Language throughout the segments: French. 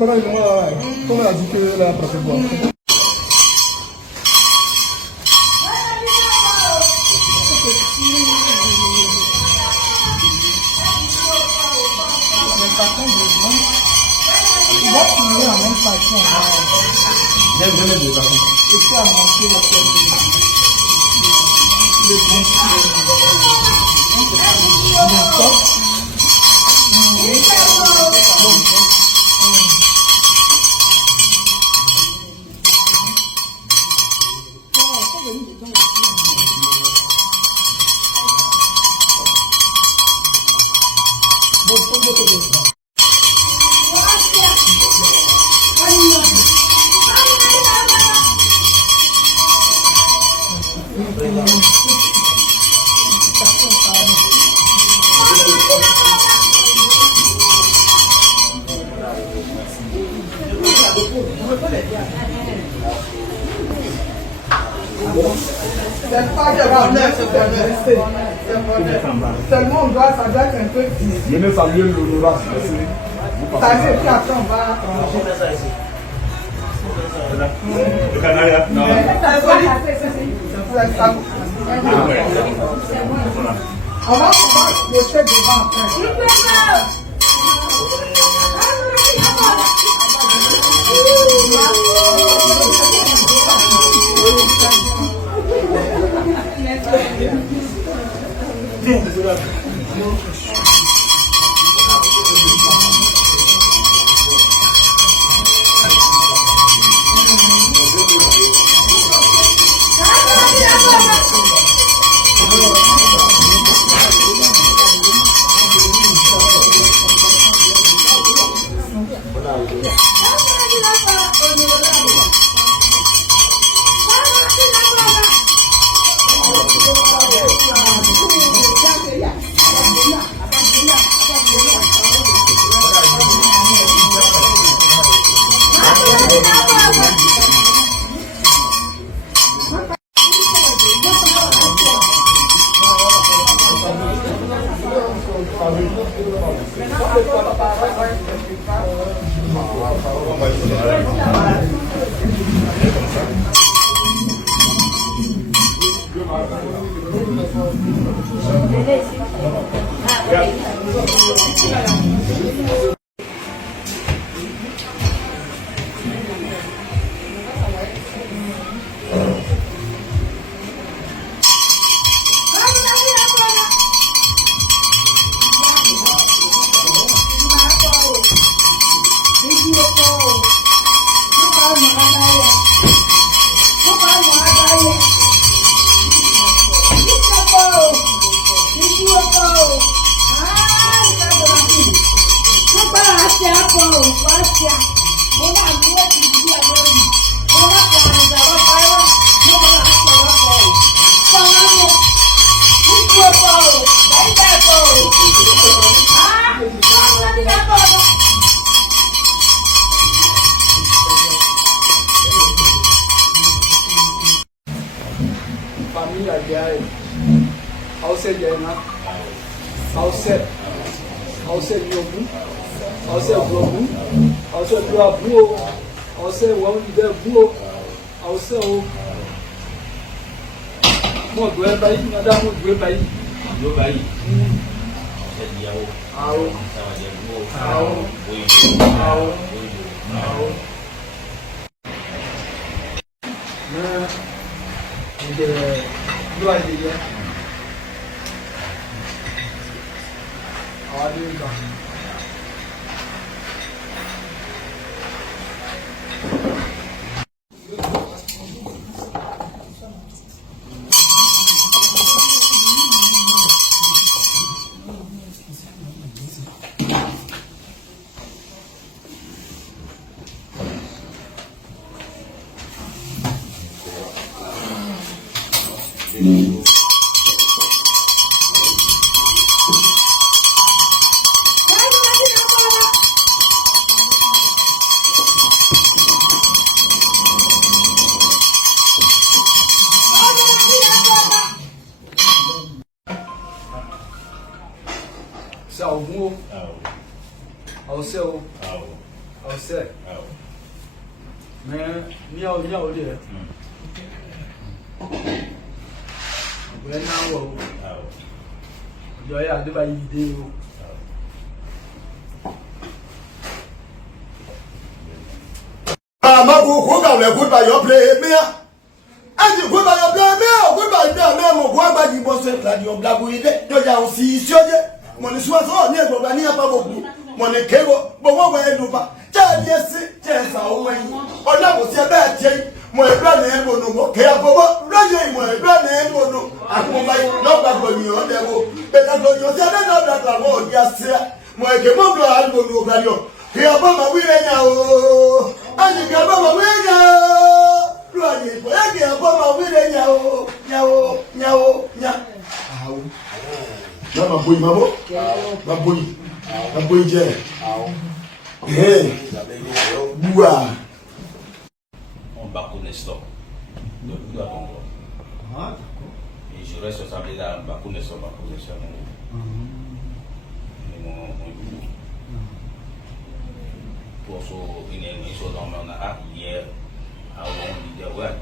pendant le moment, on a dit que la prochaine fois. Il va finir en même façon. J'aime bien les deux. Et puis à monter la tête. C'est pas de bonheur, c'est seulement on doit, ça doit être un peu fini. Je me salue l'honorat. Ça fait puis après on va ranger. Le Canada? Non. On va laisser devant après. Família Gay, ao ser Gayna, ao ser Yobu, ao ser Globo, ao ser Globo, ao ser Wambu, ao ser o Mogo Baí, Madame Mogo Baí. Yo Baí. Ao. Ao seu ọ̀sẹ̀ mẹ́ ní ọdẹ ọ̀gbẹ́ náà wọ̀ ọjọ́ yà àdébà yìí dé o. Mama go go ba we go ba your play me. Aji go ba your play me o go ba ida me mo go agba ji bo se la di obla go ide. Yo ya o si isi oje. Mo ni suwa so ni egbo ba ni apa go ku. Mo ni kego bo wo we lu ba. Ja ni esi je sa o we. Ola mo se ba je. Mo e bra na egbo no mo ke agobo. Ra ye mo e bra na egbo no. Aku mo ba no gba go ni o de wo. Be na go yo se na no da wo ya se. Mo e ke mo bra algo no ga yo. Ke aba ma wi enya o. Aji ke aba ma wi enya. Ru aji ko ya ke aba ma wi enya o. Nya. Awo. Na ma boyi mabo. Ma boyi je. Bua. On va connaître ça. De tout à l'heure. Ah, Et je reste responsable là, on va connaître ça, on va connaître ça. Pour ça, il y a une chose on a hier, à on dit ouais.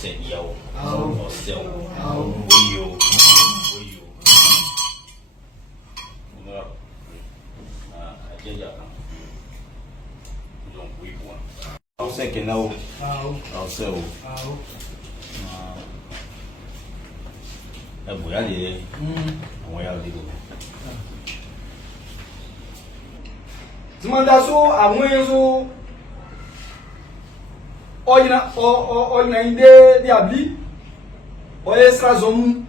C'est bien. C'est on sait que là, on sait où. Vous allez, on va y aller. Zimandaso amwezo oyina inde diabli oye srazomu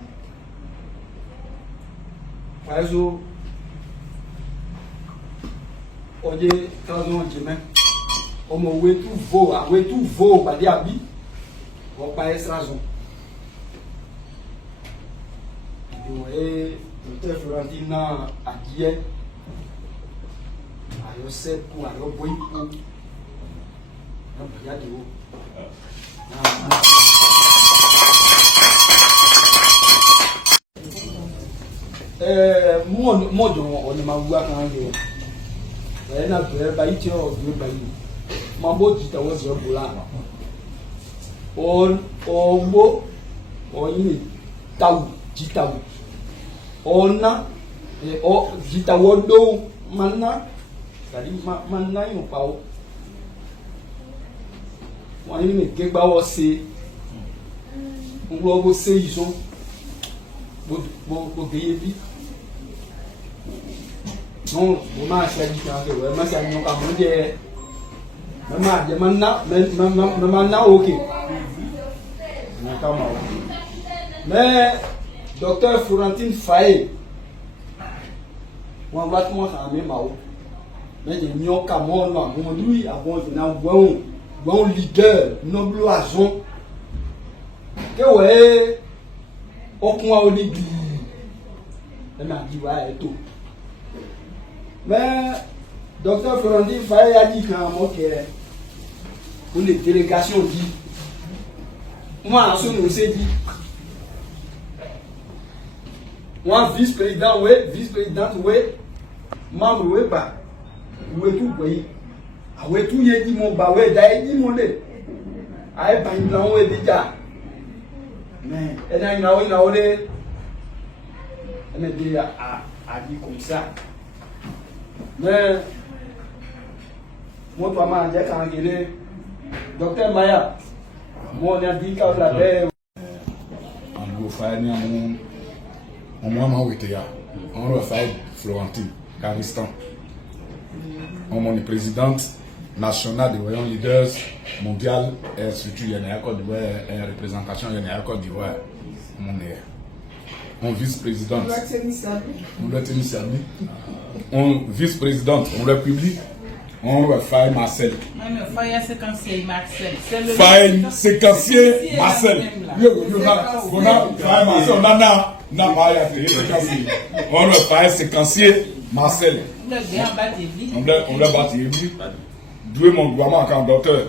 wazo oje srazomu jeme omo wetu vo ba diabli o pa srazomu e Dr. Florentina adie ayo sepu ayo boipu na bayade o mojo oni mawua kan ge na be ba iti o be ba yi ma bo jita wo zo bula ogbo oyin tawu jitawu ona o jitawo do mana tadi mana yo pa o wọ́n ní ke gba wo se ngbo se yiso bo geye bi non mo ma se ji kan ke we ma se ni ka mo je ma je mana okay na ka ma mais Docteur Florentine Faye wọ́n wá tí wọ́n kàn mí màá o mais ní ọkà mọ́ ọ̀nà àwọn olùyí àwọn ìdènà wọ́n leader noble azon kéwèé ọkùn àwọn oníbi ẹ̀mí àdìwá ẹ̀ tó mais Docteur Florentine Faye a dit kan mọ́ kẹ́ pour les délégations di wọ́n àṣọ ní ọ̀sẹ̀ di. One vice-président, oui, vice-présidente, oui, membre, oui, bah, oui, tout, oui, ah, oui, tout, y est dit, mon, bah, oui, d'ailleurs, dit, mon, lait, ah, bah, il l'a, oui, déjà, mais, elle a une, elle m'a dit, dit comme ça, mais, moi, toi, ma, j'ai quand il Docteur Maya, moi, on a dit qu'on l'avait, en gros, on m'a envoyé on refait Florentine Caristan on est présidente nationale des voyants leaders mondial et surtout il y a une Côte d'Ivoire et représentation il y a une Côte d'Ivoire on vice-présidente on vice-présidente on république on refait Marcel Faye séquencier Marcel Faye séquencier Marcel on a Marcel on a n'a pas séquencier. On ne pas séquencier Marcel. On l'a bâti. D'où mon gouvernement quand docteur.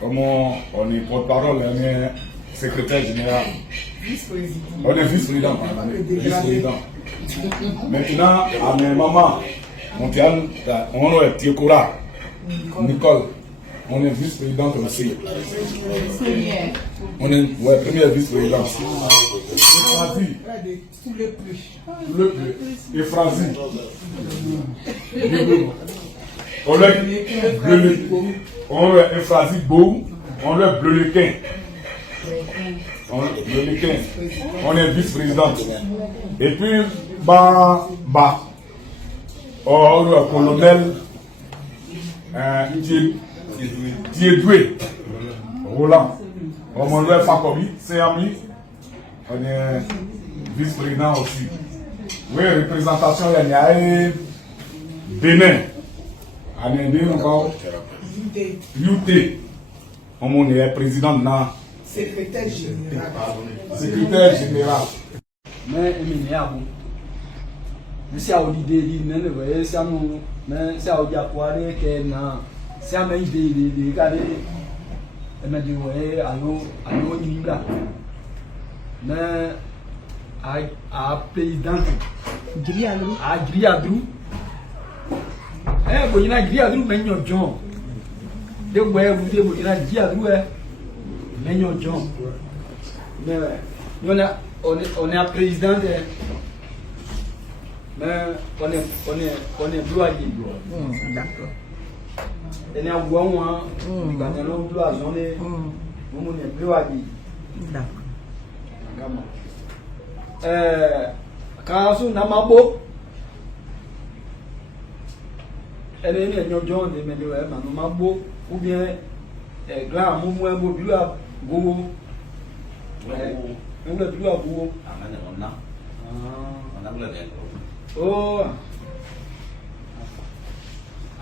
Comment on est porte-parole, on est secrétaire général. On est vice-président. Maintenant, à mes mamans, On est Tiekora, Nicole. On est vice-présidente aussi. On est première vice-présidente. Et Francis. On est Francis Beau. On est Bleulequin. On est vice-présidente. Et puis, on est colonel Diedoué. Roland. On est Fakobi, c'est ami. On est vice-président aussi. Oui, représentation, il y a Bénin. On est encore UT. On est président de secrétaire général. Secrétaire général. Mais il y a bon. Mais c'est à l'idée de ne c'est à nous. Mais c'est à l'idée que c'est à l'idée de regarder. Et me dire ouais, allô, Inibla. Mais à président. Griadrou. Eh, vous avez Griadrou, mais il y a John. De vous avez Griadrou, mais il y a John. Mais on est à président. Mais on est bloyé. D'accord. On est à Ouaouan, on est bloyé, on est bloyé. D'accord. Quand on a Mabo, elle est née à John de Médoué, Mabo, ou bien grand mouvement mobile à Gogo. On a plus à Gogo. Oh,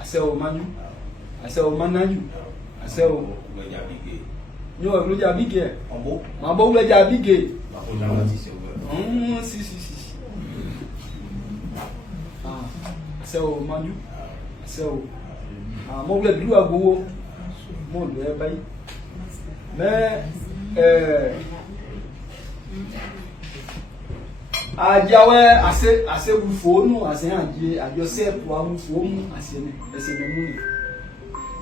assez au Manu, assez au Manaju, assez au Yo, le diabique. Ma bonne le diabique. Si. C'est au Manu, c'est au. Mon le bleu à Gogo, mon le bail. Mais, Adiawe assez vous faut nous assez adieu adieu c'est pour vous faut nous assez nous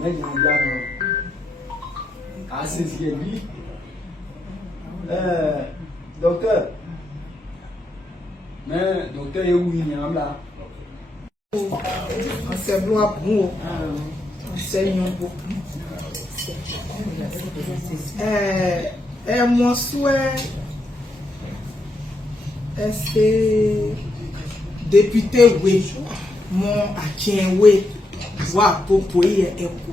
mais il y a assez ce dit docteur mais docteur est où il y a là C'est blois bon enseignant beaucoup mon souhait est-ce que député oui mon akien oui wa popoye eko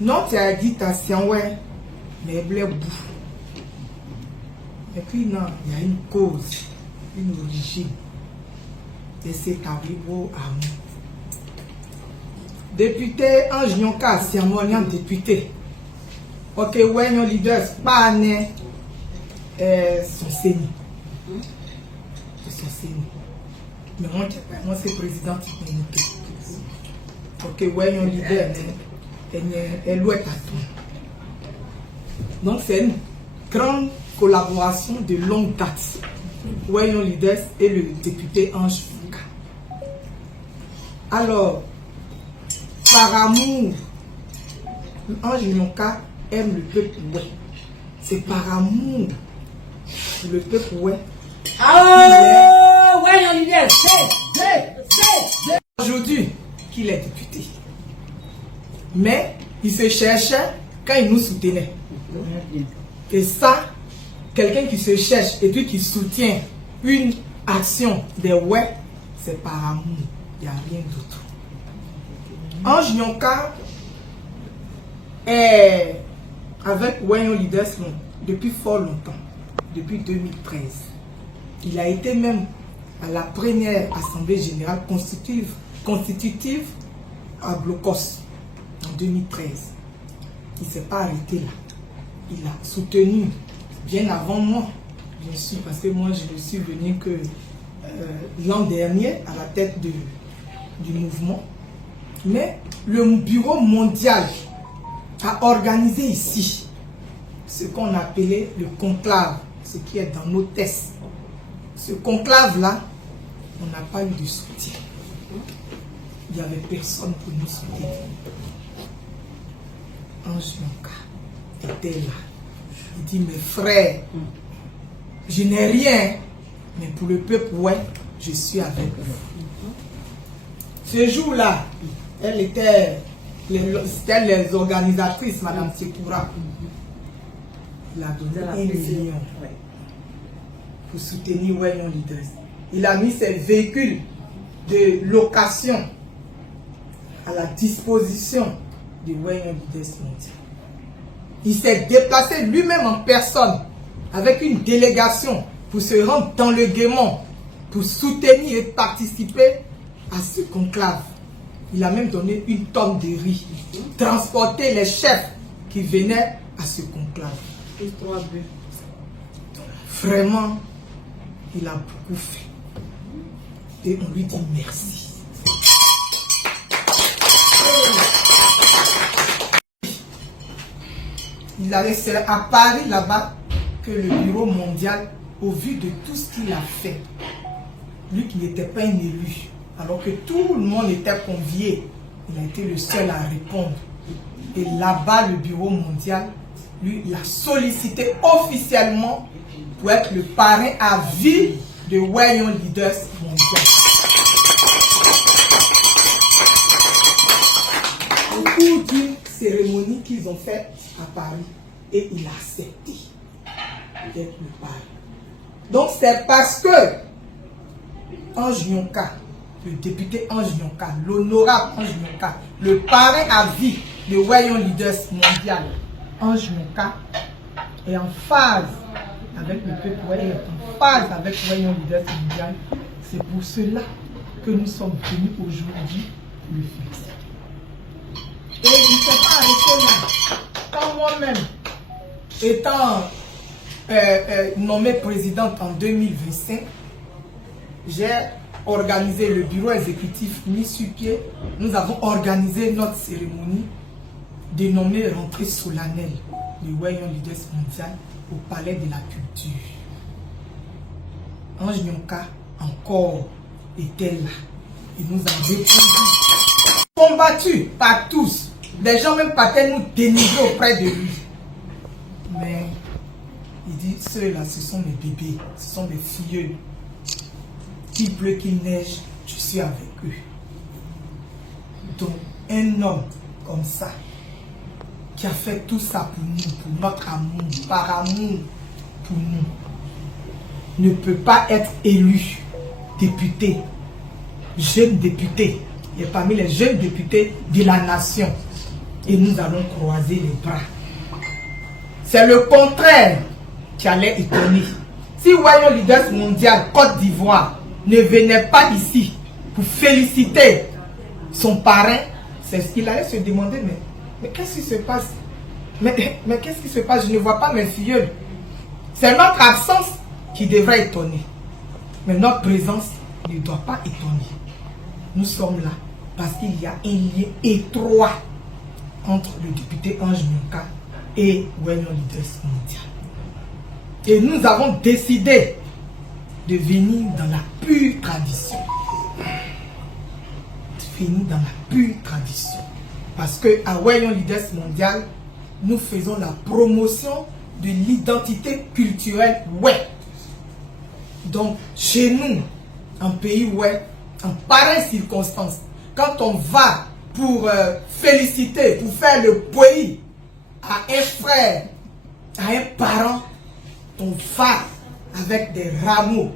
notre agitation ouais mais blé bout et puis non il y a une cause une origine et c'est arrivé à nous député Ange Nyonka c'est un moyen député ok ouais nos leaders pas né son séni. Mais moi c'est président de l'unité. Ok, ouais, un leader, elle doit être à tout. Donc c'est une grande collaboration de longue date. Ouais, un leader et le député Ange Nyonka. Alors, par amour, Ange Nyonka aime le peuple, ouais. C'est par amour. Le peuple, ouais. Aujourd'hui, qu'il est député. Mais il se cherchait quand il nous soutenait. Et ça, quelqu'un qui se cherche et puis qui soutient une action des ouais, c'est par amour. Il n'y a rien d'autre. Ange Nyonka est avec Wayon Leaders depuis fort longtemps. Depuis 2013. Il a été même à la première assemblée générale constitutive à Blocos en 2013. Il ne s'est pas arrêté là. Il a soutenu bien avant moi, bien sûr, parce que moi je ne suis venu que l'an dernier à la tête du mouvement. Mais le bureau mondial a organisé ici ce qu'on appelait le conclave, ce qui est dans nos tests. Ce conclave-là on n'a pas eu de soutien. Il n'y avait personne pour nous soutenir. Ange Nyonka était là. Il dit, mes frères, je n'ai rien, mais pour le peuple, ouais, je suis avec vous. Ce jour-là, c'était les organisatrices, Madame Tsekoura. Il a donné 1 million pour soutenir Wayon Leaders. Il a mis ses véhicules de location à la disposition de Wayon Leaders Mondial. Il s'est déplacé lui-même en personne avec une délégation pour se rendre dans le Guémont pour soutenir et participer à ce conclave. Il a même donné 1 tonne de riz, transporter les chefs qui venaient à ce conclave. Vraiment, il a beaucoup fait. Et on lui dit merci. C'est à Paris là-bas que le bureau mondial, au vu de tout ce qu'il a fait, lui qui n'était pas un élu, alors que tout le monde était convié, il a été le seul à répondre. Et là-bas, le bureau mondial, lui, il a sollicité officiellement pour être le parrain à vie de Wayon Leaders Mondial. Au cours d'une cérémonie qu'ils ont faite à Paris, et il a accepté d'être le parrain. Donc c'est parce que Ange Nyonka, le député Ange Nyonka, l'honorable Ange Nyonka, le parrain à vie de Wayon Leaders Mondial, Ange Nyonka est en phase avec le peuple, est en phase avec Wayon Leaders Mondial. C'est pour cela que nous sommes venus aujourd'hui le féliciter. Et il ne s'est pas arrêté là. Quand moi-même, étant nommée présidente en 2025, j'ai organisé le bureau exécutif mis sur pied. Nous avons organisé notre cérémonie dénommée rentrée solennelle de Wayon Leaders Mondial au Palais de la Culture. Ange Nyonka encore était là. Il nous a répondu, combattu par tous. Des gens même partaient nous dénigrer auprès de lui. Mais il dit, ceux-là, ce sont mes bébés, ce sont mes filles. Qu'il pleut, qu'il neige, je suis avec eux. Donc, un homme comme ça, qui a fait tout ça pour nous, pour notre amour, par amour pour nous, ne peut pas être élu député, jeune député. Il est parmi les jeunes députés de la nation. Et nous allons croiser les bras. C'est le contraire qui allait étonner. Si Wayon Leaders Mondial Côte d'Ivoire ne venait pas ici pour féliciter son parrain, c'est ce qu'il allait se demander, mais qu'est-ce qui se passe? Mais qu'est-ce qui se passe? Je ne vois pas mes filles. C'est notre absence qui devrait étonner. Mais notre présence ne doit pas étonner. Nous sommes là parce qu'il y a un lien étroit entre le député Ange Nyonka et Wayon Leaders Mondial. Et nous avons décidé de venir dans la pure tradition. De venir dans la pure tradition. Parce que à Wayon Leaders Mondial, nous faisons la promotion de l'identité culturelle ouais. Donc, chez nous, en pays ouais, en pareille circonstance, quand on va pour féliciter, pour faire le pays à un frère, à un parent, on va avec des rameaux,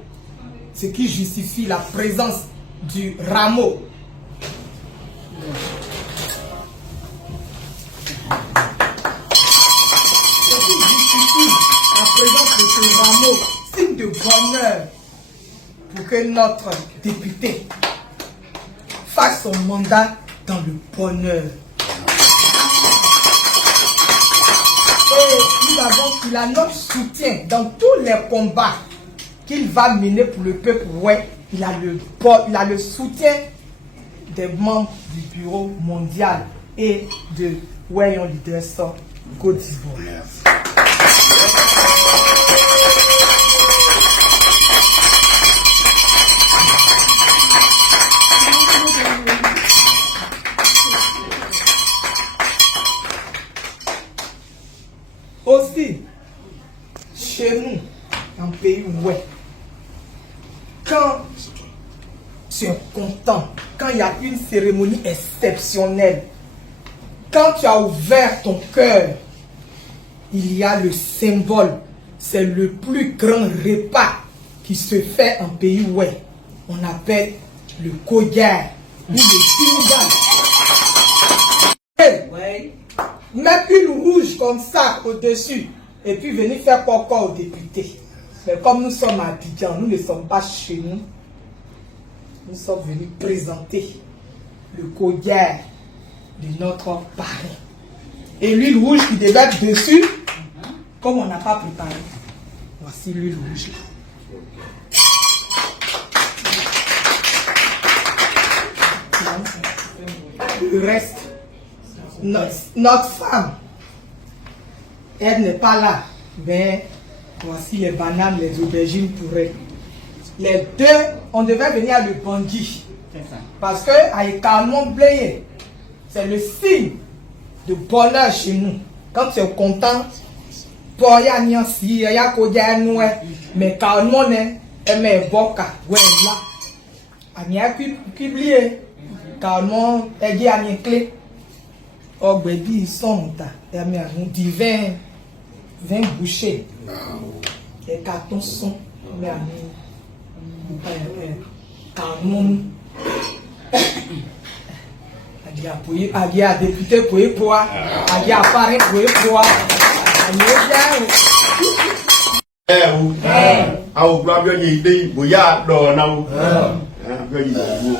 ce qui justifie la présence du rameau. Ce qui justifie la présence de ce rameau, signe de bonheur pour que notre député fasse son mandat dans le bonheur. Et il a notre soutien dans tous les combats qu'il va mener pour le peuple. Ouais, il a le soutien des membres du bureau mondial et de Wayon Leaders Côte d'Ivoire. Aussi, chez nous, en pays ouais, quand tu es content, quand il y a une cérémonie exceptionnelle, quand tu as ouvert ton cœur, il y a le symbole, c'est le plus grand repas qui se fait en pays ouais. On appelle le koyar ou le pingan. Ouais. Mettre une rouge comme ça au-dessus et puis venir faire pourquoi aux députés. Mais comme nous sommes à Abidjan, nous ne sommes pas chez nous. Nous sommes venus présenter le koyar de notre parrain. Et l'huile rouge qui devait être dessus, comme on n'a pas préparé. Voici l'huile rouge. Le reste, notre femme, elle n'est pas là. Mais voici les bananes, les aubergines pour elle. Les deux, on devait venir à le Bangui. Parce que à Ekamon Bléé, c'est le signe de bonheur chez nous. Quand tu es content, pour y aller si y a quoi nous, mais quand on est, mais boka, ouais là, on y a publié. Quand on est à une clé, oh baby, ils sont là, on dit 20 bouchées, et cartons sont, mais quand on il y a député pour y pouvoir, il y a appareil pour y pouvoir. Au blabio ni dei boya do na u. Blabio ni wo.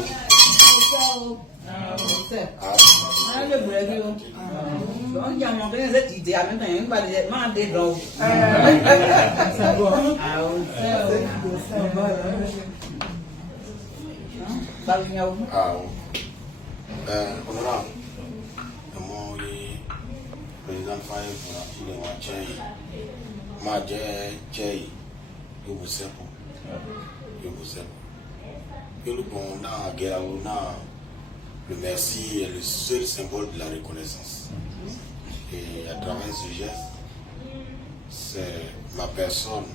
Honorable, moi, président Faye pour la fille de Wachai, Madjay, je vous sais que le bon dans la guerre, le merci est le seul symbole de la reconnaissance. Et à travers ce geste, c'est ma personne,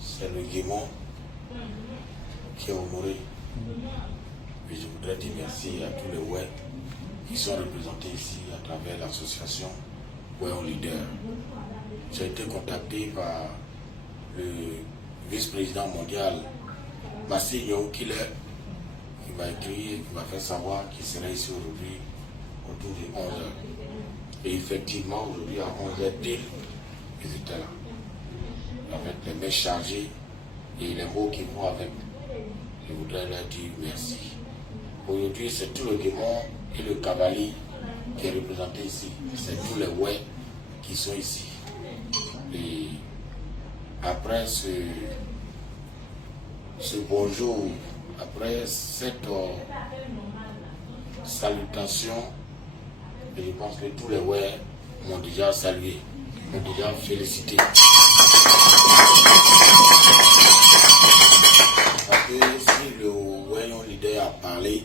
c'est le Guémon qui est honoré. Et je voudrais dire merci à tous les web qui sont représentés ici à travers l'association Web Leader. J'ai été contacté par le vice-président mondial, Massi Youkile, qui m'a écrit, qui m'a fait savoir qu'il serait ici aujourd'hui autour de 11h. Et effectivement, aujourd'hui à 11h pile, ils étaient là, avec les mains chargées et les mots qui vont avec. Je voudrais leur dire merci. Aujourd'hui, c'est tout le Guémon et le cavalier qui est représenté ici. C'est tous les ouais qui sont ici. Et après ce bonjour, après cette salutation, je pense que tous les ouais m'ont déjà salué, m'ont déjà félicité. Parce que si le Wayne leader a parlé,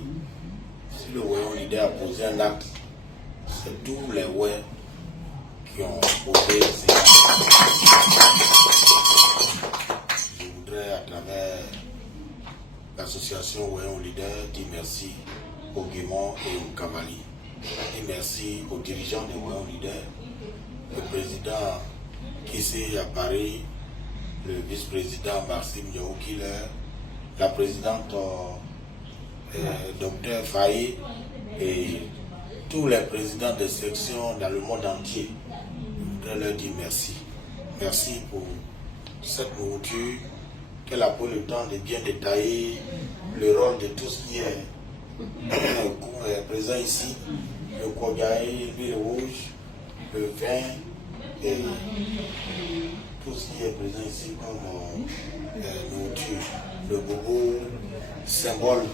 si le Wayne leader a posé un acte, c'est tous les ouais qui ont posé ces actes. Je voudrais à travers l'association Wayne leader dire merci au Guémon et au Cavalier. Dire merci aux dirigeants de Wayne leader, le président qui s'est apparu, le vice-président Maxime Youkile, la présidente Dr Faye et tous les présidents de sections dans le monde entier. Je voudrais leur dire merci. Merci pour cette nourriture qu'elle a pris le temps de bien détailler le rôle de tout ce qui est présent ici. Le koyaï, l'huile rouge, le vin et tout ce qui est présent ici comme nourriture. Le bobo, symbole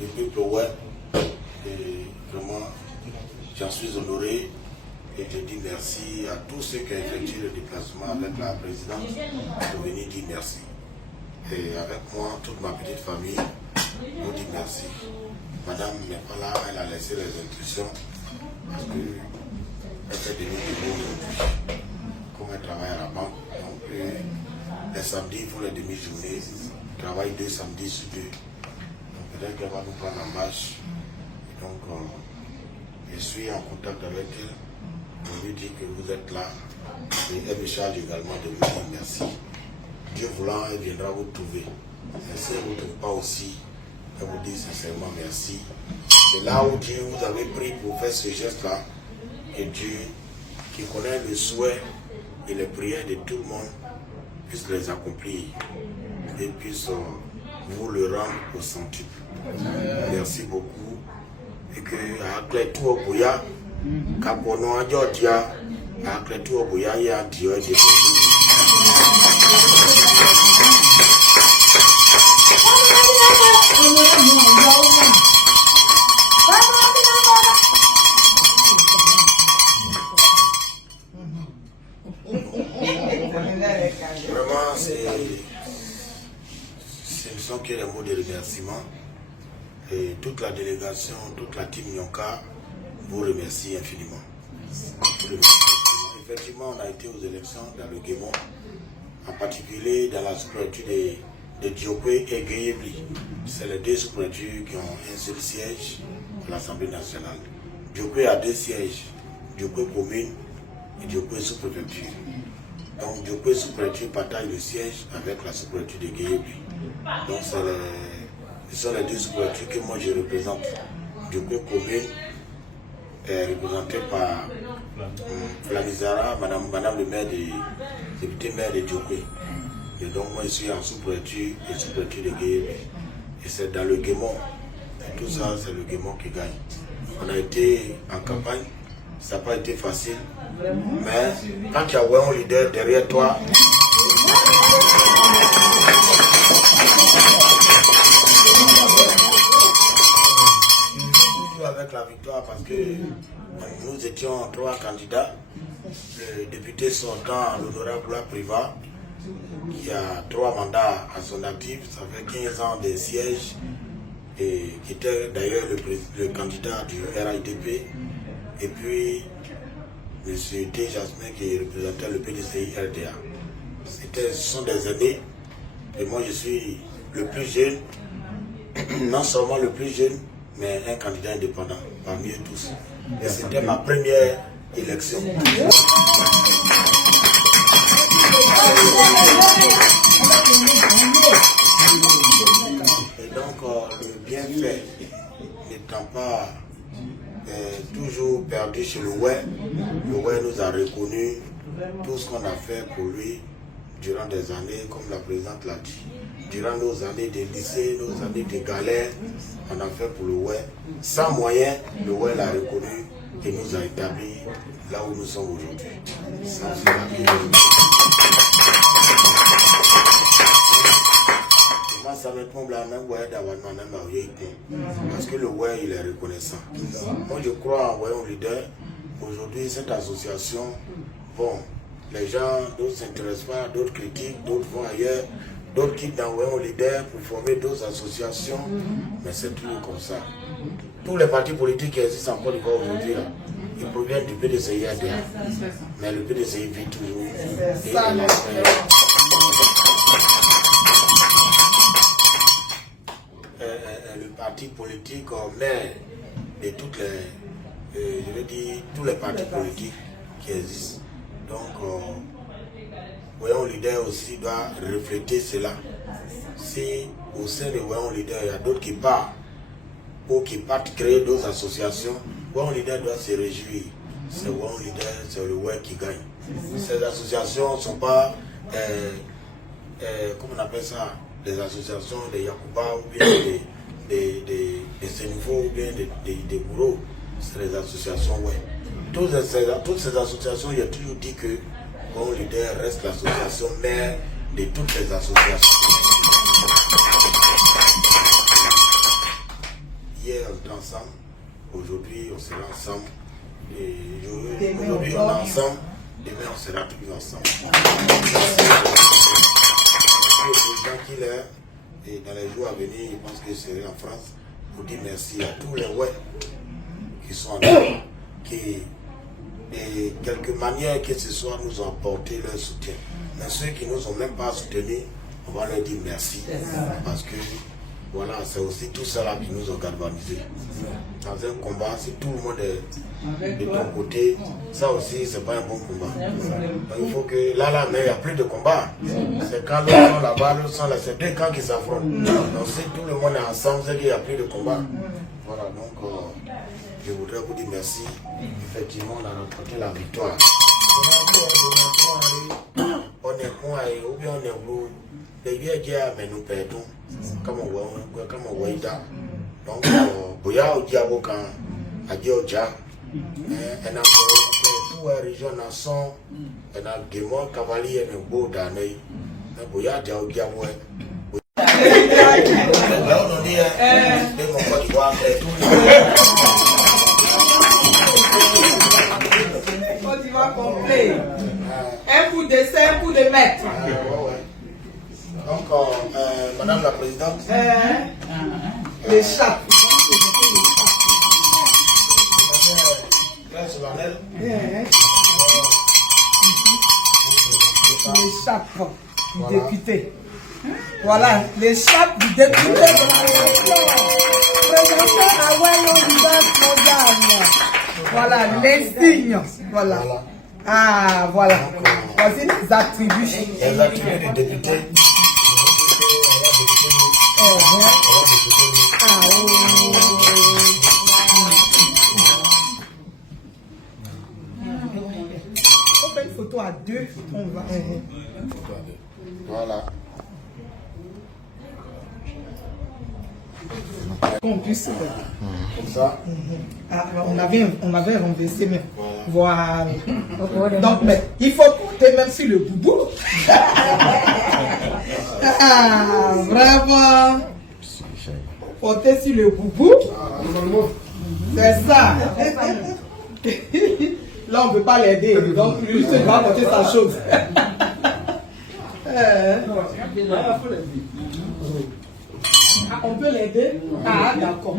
du peuple web. Et vraiment, j'en suis honoré et je dis merci à tous ceux qui ont effectué le déplacement avec la présidente pour venir dire merci. Et avec moi, toute ma petite famille, vous dit merci. Madame n'est pas là, elle a laissé les instructions parce qu'elle fait des nuits aujourd'hui. elle travaille à la banque. Donc, les samedis, il faut les demi-journées. Elle travaille 2 samedis sur 2. Donc, peut-être qu'elle va nous prendre en marche. Donc, je suis en contact avec elle. Je lui dis que vous êtes là. Et elle me charge également de vous dire merci. Dieu voulant, elle viendra vous trouver. Et si elle ne vous trouve pas aussi, elle vous dit sincèrement merci. C'est là où Dieu vous avez pris pour faire ce geste-là. Et Dieu, qui connaît le souhait et les prières de tout le monde, puisse les accomplir et puisse vous le rendre au centuple. Merci beaucoup. Et que après tout au Bouya, Kapono a Georgia, après tout au Bouya, il y a Dieu et des Vraiment, ce ne sont que les mots de remerciement. Et toute la délégation, toute la team Nyonka vous remercie infiniment. Effectivement, on a été aux élections dans le Guémon, en particulier dans la sous-préfecture de Diopé et Guéyébli. C'est les 2 sous-préfectures qui ont un seul siège à l'Assemblée nationale. Diopé a 2 sièges, Diopé commune et Diopé sous-préfecture. Donc Diopé sous-préfecture partage le siège avec la sous-préfecture de Guéyébli. Donc ce sont les 2 sous-préfectures que moi je représente. Diopé commune est représentée par Flamizara, madame le maire député maire de Diopé. Et donc moi je suis en sous-préfecture et sous-préfecture de Guéyébli. Et c'est dans le Guémon. Et tout ça, c'est le Guémon qui gagne. On a été en campagne, ça n'a pas été facile. Mais quand tu as un leader derrière toi, avec la victoire parce que nous étions 3 candidats. Le député sortant, l'honorable Privat, qui a 3 mandats à son actif, ça fait 15 ans de siège, et qui était d'ailleurs le candidat du RIDP. Et puis, M. T. Jasmin qui représentait le PDCI RDA. Ce sont des années, et moi je suis le plus jeune, non seulement le plus jeune, mais un candidat indépendant parmi eux tous. Et c'était ma première élection. Et donc, le bienfait n'étant pas toujours perdu chez le Ouai nous a reconnu tout ce qu'on a fait pour lui durant des années, comme la présidente l'a dit. Durant nos années de lycée, nos années de galère, on a fait pour le Ouai. Sans moyens, le Ouai l'a reconnu et nous a établi là où nous sommes aujourd'hui. Parce que le Ouai, il est reconnaissant. Moi, je crois en Ouai leader. Aujourd'hui, cette association, bon, les gens, d'autres ne s'intéressent pas, d'autres critiquent, d'autres vont ailleurs, d'autres quittent dans Ouai leader pour former d'autres associations. Mais c'est toujours comme ça. Tous les partis politiques qui existent en Côte d'Ivoire aujourd'hui, ils proviennent du PDCI ADA. Mais le PDCI vit toujours. Le parti politique mère de toutes les, je veux dire, tous les partis politiques qui existent. Donc, Voyons leader aussi doit refléter cela. Si au sein de Voyons leader, il y a d'autres qui partent ou qui partent créer d'autres associations, Voyons leader doit se réjouir. C'est Voyons leader, c'est le Ouai qui gagne. Ces associations ne sont pas, comment on appelle ça, des associations de Yakuba ou bien des Sénifo ou bien des Gourou. C'est des associations Ouai. Toutes ces associations, il y a toujours dit que Voyons leader reste l'association mère de toutes les associations. Hier on était ensemble, aujourd'hui on sera ensemble, et aujourd'hui on est ensemble, demain on sera tous ensemble. Le président qu'il est, et dans les jours à venir, il pense qu'il serait en France, vous dire merci à tous les Ouai qui sont en Europe, qui de quelque manière que ce soit, nous ont apporté leur soutien. Mais ceux qui ne nous ont même pas soutenus, on va leur dire merci. Parce que voilà, c'est aussi tout ça là qui nous ont galvanisés. Dans un combat, si tout le monde est de ton côté, ça aussi, c'est pas un bon combat. Donc, il faut que là, mais il n'y a plus de combat. C'est quand l'autre sont là-bas, l'autre sont là, c'est deux camps qui s'affrontent. Donc, si tout le monde est ensemble, c'est qu'il n'y a plus de combat. Voilà, donc, je voudrais vous dire merci. Effectivement, on a remporté la victoire. On est quoi, ou bien on est où? Les vieux gars, mais nous perdons. Comme on voit ça. Donc, Boya au diabo quand a dit au Dja, on a tout la région nation, on a des mots cavaliers et beau d'année. Boya au diabo. Là, on dit, les mots qui voient après tout. Quand tu vas complet. Un coup d'essai, un coup de maître. Donc, Madame la Présidente, les chats. Les chapes du député. Voilà, les chapes du député de la nation. Présenté à Wayon Mondial. Voilà, les signes. Voilà. Ah, voilà. Voici les attributs. Les attributs du député. On fait une photo à deux. On va. Voilà. On puisse. Comme ça. Ah, on avait renversé même. Voilà. Donc, mais il faut porter même sur le boubou. Ah, vraiment. Porter sur le boubou. C'est ça. Là, on ne peut pas l'aider. Donc, lui, il va porter sa chose. On peut l'aider? Ah, d'accord.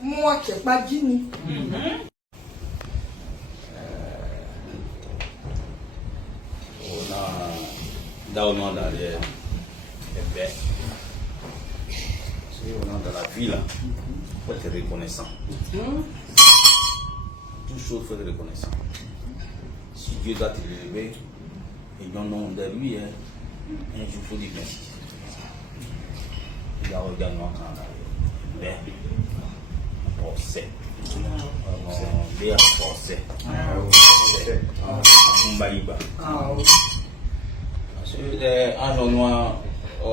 Moi qui n'ai pas Guinée. Dans le monde, dans les bêtes. On est dans la vie là, il faut être reconnaissant. Toute chose, il faut être reconnaissant. Si Dieu doit te lever, et dans le nom de lui, un jour, il faut dire merci. Il y a un regard noir quand on a l'air. Forcé. Bien forcé. Mbaïba. Un jour noir,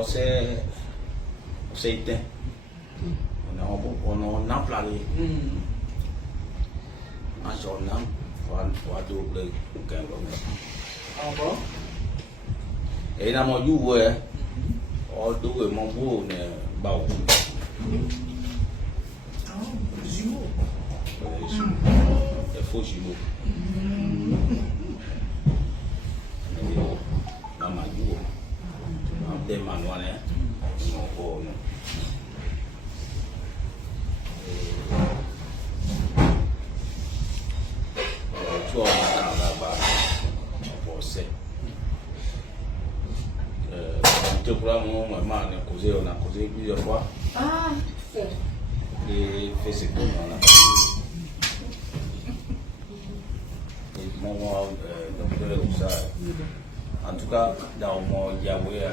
c'est éteint. On a plané. Un jour noir, on a doublé. Ah bon? Et dans mon jour, on doit mon beau ne pas. Les faux jumeaux. Dans ma joue, dans des manoirs, non. Tu vois, là-bas, on sait. On a causé plusieurs fois. Ah, c'est. Les faits on a en tout cas, dans mon Yahweh,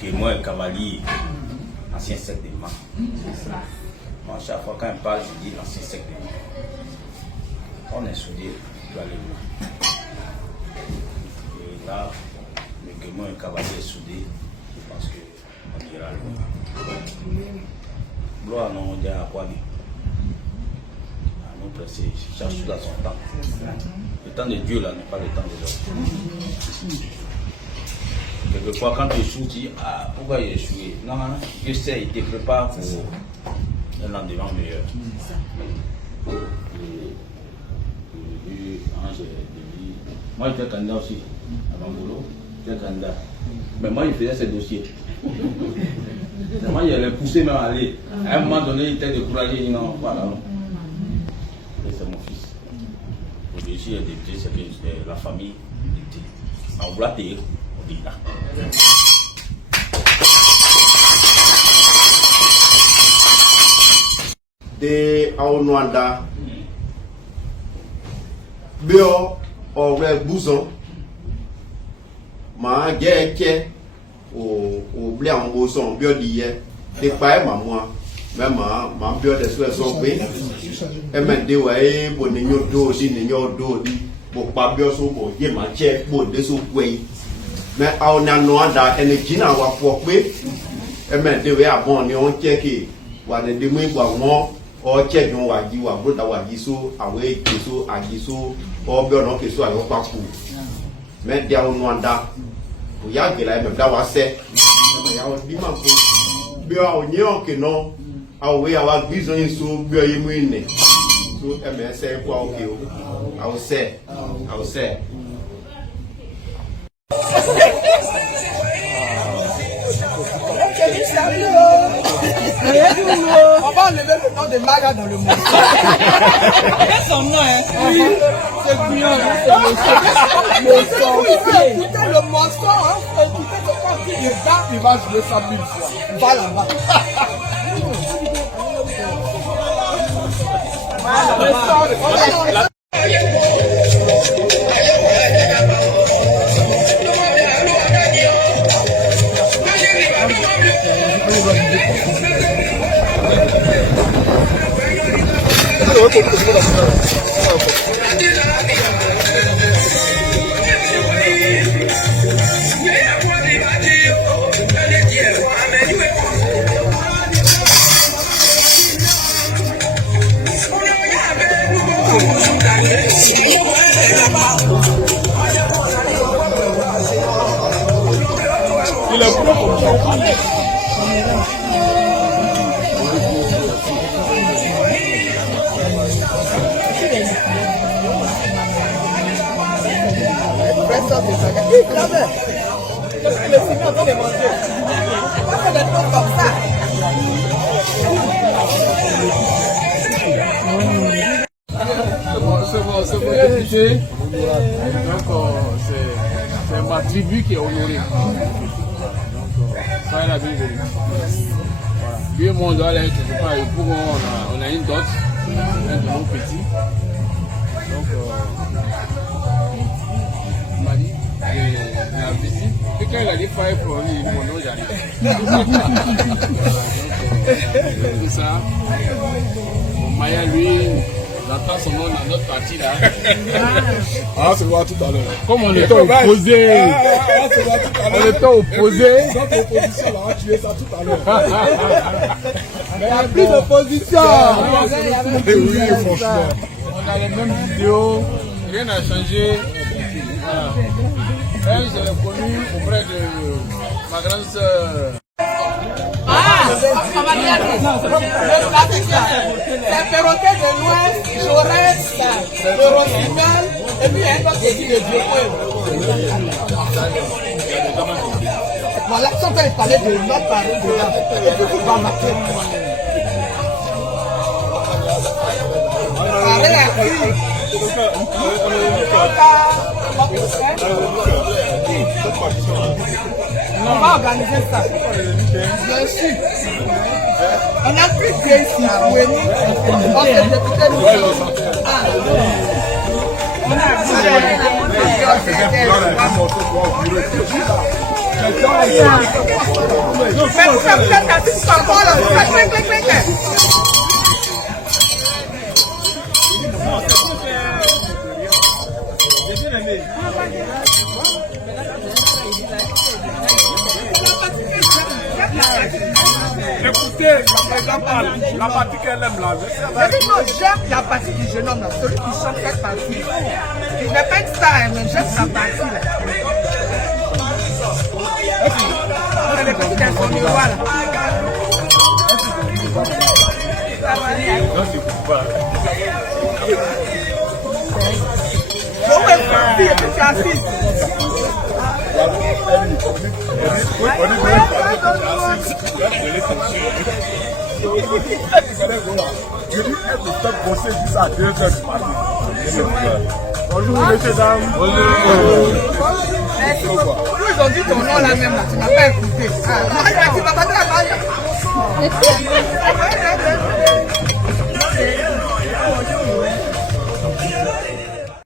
témoin cavalier, ancien secte des mains. Moi, chaque fois quand il parle, je dis l'ancien secte des mains. On est soudés, tu vas aller loin. Et là, le témoin cavalier est soudé, je pense qu'on ira loin. Gloire non, on dit à quoi dire. Chaque chose a son temps. Le temps de Dieu là n'est pas le temps des hommes. Quelquefois, quand tu échoues, tu dis ah, pourquoi il a échoué? Non, je sais, il te prépare pour un lendemain meilleur. Moi, j'étais candidat aussi à Bangolo, j'étais candidat. Mais moi, il faisait ses dossiers. Moi, il allait pousser même à aller. À un moment donné, il était découragé, il dit non, voilà. C'est mon fils. Aujourd'hui, il est député, c'est la famille député. On voit payer, on dit là. De Aonwanda, Bio, Ore Bouzon, Ma Geke, au blé en boson, Bio d'hier, des pailles, maman, même ma bio de soins sont payés. Et maintenant, bon, n'ayons d'eau, n'ayons d'eau, pour pas bio son bon, y ma chef, bon, de son pays. Mais Aonwanda, elle est qui n'a pas pour payer. Et maintenant, bon, on checké, ou à des demi, quoi, moi. Or check yon waji wa brother waji so awe keso ajiso or be ona keso ayo papu me dia onwanda o ya gela me da wa se me ya o di ma ko be o nyi o ke no awe awa gbizo yin so be yi mu ine so e me se kwa o ke o awo se On va enlever le nom de Maga dans le monde. C'est son nom, hein? Oui. C'est Guillaume, c'est le écoutez le morceau, hein? Écoutez le parti de gars. Il va jouer ça 1000 fois. Va là-bas. Il est bon pour ça. C'est mon député. Donc, c'est ma tribu qui est honorée. Donc, ça est la bienvenue. Voilà. Lui et moi, on doit aller quelque part. Pour moi, on a une dot, un de nos petits. Donc, il m'a dit, la visite. Et quand il a dit five for me, il dit, mon nom, j'arrive. Donc, tout ça. Maya, lui, j'entends son nom dans notre partie là. Ah, c'est voir tout à l'heure. Comme on était opposés. On était opposés. Notre opposition là, on a tué ça tout à l'heure. Il n'y a plus d'opposition. Oui, franchement. On a les mêmes vidéos, rien n'a changé. Voilà. Je l'ai connu auprès de ma grande soeur. C'est perroquet de l'Ouest, Jaurès, le Rossignol, et puis un autre qui dit le Vieux-Point. Bon, l'accent quand il parlait de notre parole de là, et puis vous va marquer. On va organiser ça. Bien sûr. On a plus d'ici. On s'est député nous. Écoutez, la parle, la partie qu'elle aime là. J'aime la partie du jeune homme là, celui qui chante cette partie. Il n'est pas une star, mais j'aime sa partie là. C'est les petits informés, voilà. Bonjour, messieurs, dames. Merci beaucoup. Ils ont dit ton nom là même, là. Tu m'as pas écouté. Ah, tu m'as pas dit la